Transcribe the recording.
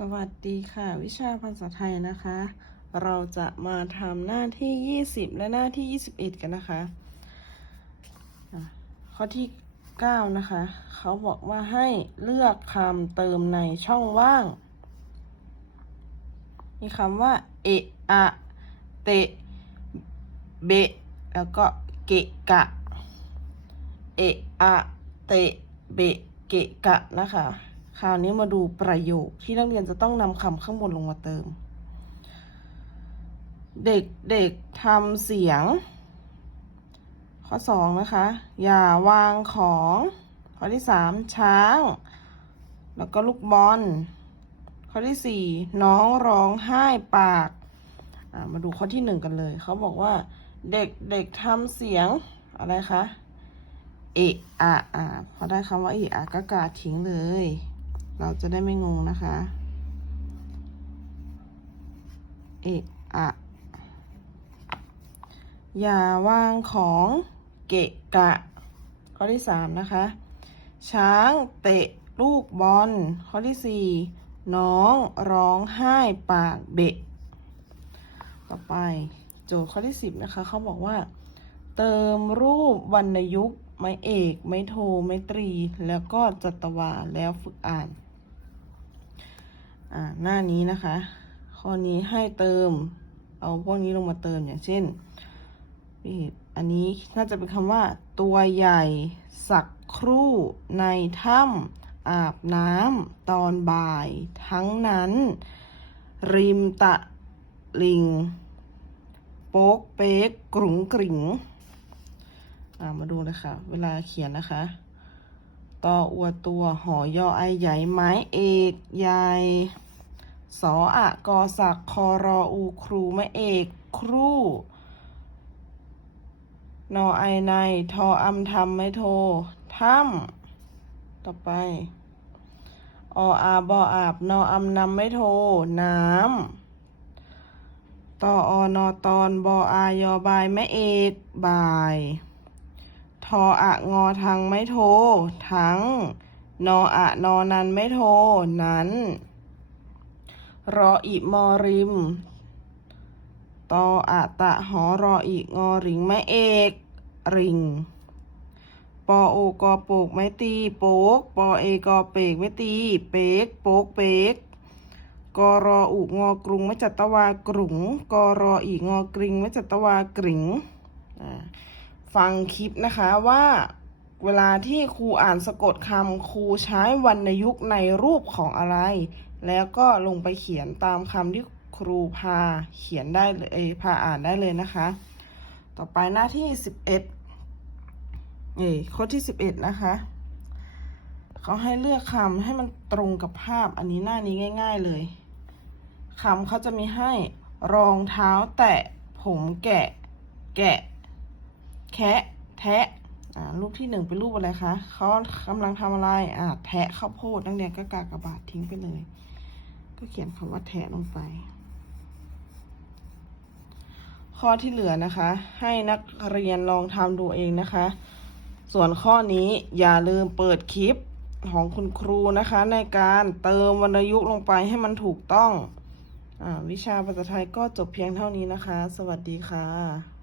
สวัสดีค่ะ วิชาภาษาไทยนะคะ เราจะมาทำหน้าที่ 20 และหน้าที่ 21 กันนะคะ ข้อที่ 9 นะคะ เขาบอกว่าให้เลือกคำเติมในช่องว่าง มีคำว่า เอะอะเตะเบะแล้วก็เกะกะ เอะอะเตะเบะเกะกะนะคะ คราวนี้มาดูประโยคที่นักเรียนจะต้องนำคำข้างบนลงมาเติม เด็กเด็กทำเสียง ข้อสองนะคะ อย่าวางของ ข้อที่สามช้าง แล้วก็ลูกบอล ข้อที่สี่น้องร้องไห้ปากมาดูข้อที่หนึ่งกันเลย เขาบอกว่า เด็กเด็กทำเสียงอะไรคะ เอะอะอ่าพอได้คำว่าเอะอะก็กาดทิ้งเลย เราจะได้ไม่งงนะคะ เอะอะอย่าวางของเกะกะ ข้อที่สามนะคะ ช้างเตะลูกบอล ข้อที่สี่น้องร้องไห้ปากเบะ ต่อไปโจทย์ข้อที่สิบนะคะ เขาบอกว่า เติมรูปวรรณยุกต์ไม้เอก ไม้โท ไม้ตรี แล้วก็จัตวาแล้วฝึกอ่าน อ่าหน้านี้นะคะ ข้อนี้ให้เติม เอาพวกนี้ลงมาเติมอย่างเช่นอันนี้น่าจะเป็นคำว่า ตัวใหญ่สักครู่ในถ้ำอาบน้ำตอนบ่าย ทั้งนั้น ริมตะลิงโป๊กเป๊กกรุงกริงอ่ามาดูเลยค่ะ เวลาเขียนนะคะ ตออัวตัว หอยอไอใหญ่ไม้เอกใหญ่สออะกอสักคอรออูครูไม้เอก ครูนอไอในทออำทำไม่โทถ้ำต่อไปออาบออาบนออำนำไม่โท น้ำตออนอตอนบออายอบายแม่เอก บาย ทออะงอทางไม่โท ทั้ง นออะนอนันไม่โท นั้นรออิมอริม ตออะตะหอรออีงอริงไม่เอก ริง ปอโอกอโปกไม่ตีโปก ปอเอกอเปกไม่ตี เปก โปกเปก กอรออุงอกรุงไม่จัตวากรุง กอรออีงอกริงไม่จัตวากริงอ่า ฟังคลิปนะคะว่าเวลาที่ครูอ่านสะกดคำครูใช้วรรณยุกต์ในรูปของอะไร แล้วก็ลงไปเขียนตามคำที่ครูพาเขียนได้เลยเอพาอ่านได้เลยนะคะ ต่อไปหน้าที่สิบเอ็ดเอ้ยข้อที่สิบเอ็ดนะคะเขาให้เลือกคำให้มันตรงกับภาพอันนี้หน้านี้ง่าย ๆเลยคำเขาจะมีให้รองเท้าแตะผมแกะ แกะ แคะแทะรูปที่หนึ่งเป็นรูปอะไรคะเขากำลังทำอะไรอ่าแทะข้าวโพดนักเรียนก็กากะบาททิ้งไปเลย ก็เขียนคำว่าแทะลงไป ข้อที่เหลือนะคะ ให้นักเรียนลองทำดูเองนะคะ ส่วนข้อนี้อย่าลืมเปิดคลิปของคุณครูนะคะ ในการเติมวรรณยุกต์ลงไปให้มันถูกต้องอวิชาภาษาไทยก็จบเพียงเท่านี้นะคะ สวัสดีค่ะ